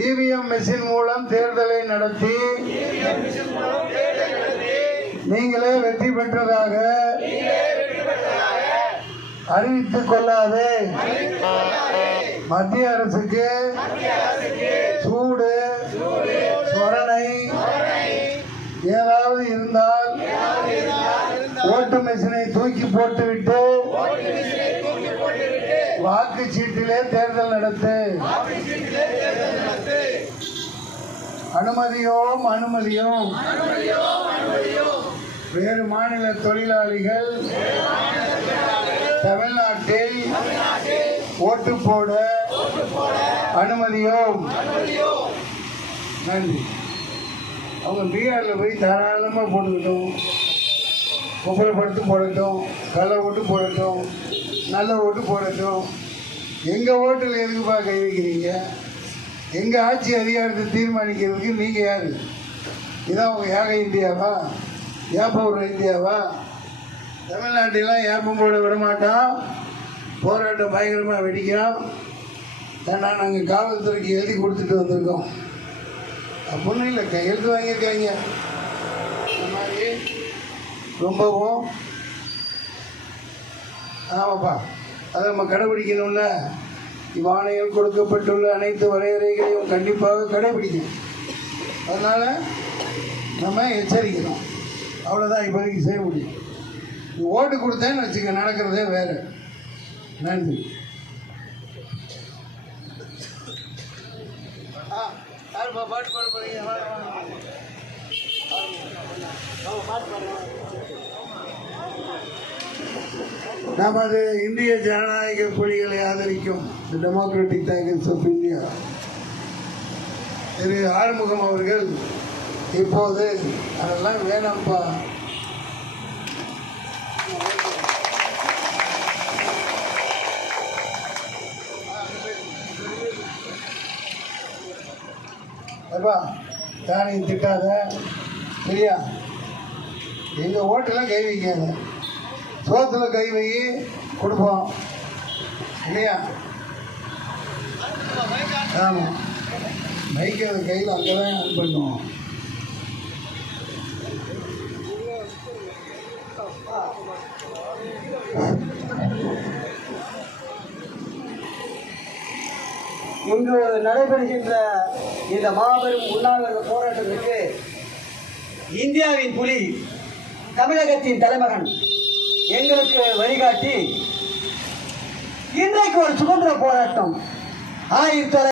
EVM machine மூலம் தேர்தலை நடத்தி நீங்களே வெற்றி பெற்றதாக அறிவித்துக் கொள்ளாதே. மத்திய அரசுக்கு சூடு சொரணை ஏதாவது இருந்தால் ஓட்டு மிஷினை தூக்கி போட்டு வாக்குச்சீட்டிலே தேர்தல் நடத்து. அனுமதியோம் அனுமதியோம். வேறு மாநில தொழிலாளிகள் தமிழ்நாட்டில் ஓட்டு போட அனுமதியோம். நன்றி. அவங்க பீகாரில் போய் தாராளமாக போட்டுக்கிட்டோம். குப்பைப்படுத்து போடட்டும் கள்ள ஓட்டு போடட்டும் நல்ல ஓட்டு போடட்டும். எங்கள் ஓட்டில் எதுக்குப்பா கை வைக்கிறீங்க? எங்கள் ஆட்சி அதிகாரத்தை தீர்மானிக்கிறதுக்கு நீங்கள் யார்? இதான் உங்கள் ஏக இந்தியாவா? ஏப்ப இந்தியாவா? தமிழ்நாட்டிலாம் ஏப்பம் போட விடமாட்டோம். போராட்டம் பயங்கரமாக வெடிக்கிறோம். ஏன்னா நாங்கள் காவல்துறைக்கு எழுதி கொடுத்துட்டு வந்திருக்கோம். அப்படின்னு இல்லை கையெழுத்து வாங்கியிருக்காங்க. இந்த மாதிரி ரொம்பவும். ஆமாப்பா அதை நம்ம கடைபிடிக்கணும்ல. இவ்வாணையில் கொடுக்கப்பட்டுள்ள அனைத்து வரையறைகளையும் கண்டிப்பாக கடைபிடிக்கணும். அதனால் நம்ம எச்சரிக்கணும். அவ்வளோதான் இப்போதைக்கு செய்ய முடியும். ஓட்டு கொடுத்தேன்னு வச்சுக்க நடக்கிறதே வேறு. நன்றி. பாட்டு பாட போறீங்க? பாட்டு பாடுங்க. நமது இந்திய ஜனநாயக புலிகளை ஆதரிக்கும் democratic tigers of India Thiru Arumugam அவர்கள் இப்போது அதெல்லாம் வேணாம்ப்பா. அப்பா யாரையும் திட்டாத. சரியா? எங்கள் ஓட்டெல்லாம் கைவிக்காத சோத்துல கை வை கொடுப்போம். இல்லையா? ஆமாம் மைக்கு கையில் அங்கே தான் ஆன் பண்ணுவோம். இன்று நடைபெறுகின்ற இந்த மாபெரும் உண்ணாவிரத போராட்டத்திற்கு இந்தியாவின் புலி தமிழகத்தின் தலைமகன் எங்களுக்கு வழிகாட்டி. இன்றைக்கு ஒரு சுதந்திர போராட்டம். ஆயிரத்தி